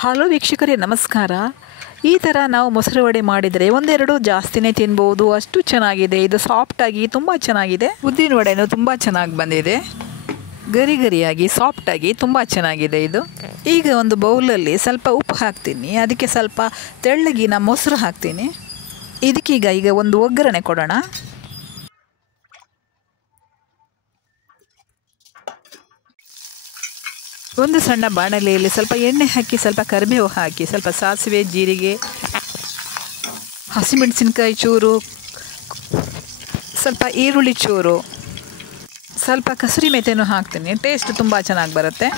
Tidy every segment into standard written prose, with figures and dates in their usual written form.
Hello ವೀಕ್ಷಕರೇ ನಮಸ್ಕಾರ. ಈ ಥರ ನಾವು ಮೊಸರು ವಡೆ ಮಾಡಿದರೆ ಒಂದೆರಡು ಜಾಸ್ತಿನೇ ತಿನ್ಬೋದು, ಅಷ್ಟು ಚೆನ್ನಾಗಿದೆ. ಇದು ಸಾಫ್ಟಾಗಿ ತುಂಬ ಚೆನ್ನಾಗಿದೆ. ಉದ್ದಿನ ವಡೆನೂ ತುಂಬ ಚೆನ್ನಾಗಿ ಬಂದಿದೆ, ಗರಿ ಗರಿಯಾಗಿ ಸಾಫ್ಟಾಗಿ ತುಂಬ ಚೆನ್ನಾಗಿದೆ ಇದು. ಈಗ ಒಂದು ಬೌಲಲ್ಲಿ ಸ್ವಲ್ಪ ಉಪ್ಪು ಹಾಕ್ತೀನಿ, ಅದಕ್ಕೆ ಸ್ವಲ್ಪ ತೆಳ್ಳಗಿನ ಮೊಸರು ಹಾಕ್ತೀನಿ. ಇದಕ್ಕೀಗ ಒಂದು ಒಗ್ಗರಣೆ ಕೊಡೋಣ. ಒಂದು ಸಣ್ಣ ಬಾಣಲೆಯಲ್ಲಿ ಸ್ವಲ್ಪ ಎಣ್ಣೆ ಹಾಕಿ, ಸ್ವಲ್ಪ ಕರಿಬೇವು ಹಾಕಿ, ಸ್ವಲ್ಪ ಸಾಸಿವೆ, ಜೀರಿಗೆ, ಹಸಿಮೆಣಸಿನ್ಕಾಯಿ ಚೂರು, ಸ್ವಲ್ಪ ಈರುಳ್ಳಿ ಚೂರು, ಸ್ವಲ್ಪ ಕಸೂರಿ ಮೆಥಿನೂ ಹಾಕ್ತೀನಿ. ಟೇಸ್ಟ್ ತುಂಬ ಚೆನ್ನಾಗಿ ಬರುತ್ತೆ.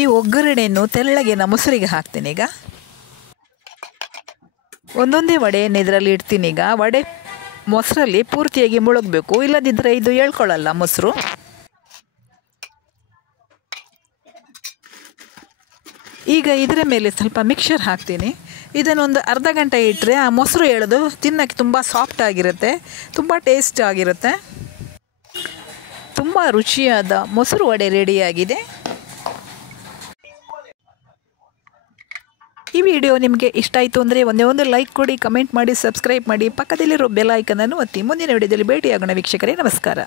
ಈ ಒಗ್ಗರಣೆಯನ್ನು ತೆಳ್ಳಗಿನ ಮೊಸರಿಗೆ ಹಾಕ್ತೀನಿ. ಈಗ ಒಂದೊಂದೇ ವಡೆಯನ್ನು ಇದರಲ್ಲಿ ಇಡ್ತೀನಿ. ಈಗ ವಡೆ ಮೊಸರಲ್ಲಿ ಪೂರ್ತಿಯಾಗಿ ಮುಳುಗಬೇಕು, ಇಲ್ಲದಿದ್ದರೆ ಇದು ಹೇಳ್ಕೊಳ್ಳಲ್ಲ ಮೊಸರು. ಈಗ ಇದರ ಮೇಲೆ ಸ್ವಲ್ಪ ಮಿಕ್ಸರ್ ಹಾಕ್ತೀನಿ. ಇದನ್ನೊಂದು ಅರ್ಧ ಗಂಟೆ ಇಟ್ಟರೆ ಆ ಮೊಸರು ಎಳೆದು ತಿನ್ನೋಕ್ಕೆ ತುಂಬ ಸಾಫ್ಟ್ ಆಗಿರುತ್ತೆ, ತುಂಬ ಟೇಸ್ಟ್ ಆಗಿರುತ್ತೆ. ತುಂಬ ರುಚಿಯಾದ ಮೊಸರು ವಡೆ ರೆಡಿಯಾಗಿದೆ. ಈ ವಿಡಿಯೋ ನಿಮಗೆ ಇಷ್ಟ ಆಯಿತು ಅಂದರೆ ಒಂದೇ ಲೈಕ್ ಕೊಡಿ, ಕಮೆಂಟ್ ಮಾಡಿ, ಸಬ್ಸ್ಕ್ರೈಬ್ ಮಾಡಿ, ಪಕ್ಕದಲ್ಲಿರೋ ಬೆಲ್ ಐಕನನ್ನು ಒತ್ತಿ. ಮುಂದಿನ ವಿಡಿಯೋದಲ್ಲಿ ಭೇಟಿಯಾಗೋಣ ವೀಕ್ಷಕರೇ. ನಮಸ್ಕಾರ.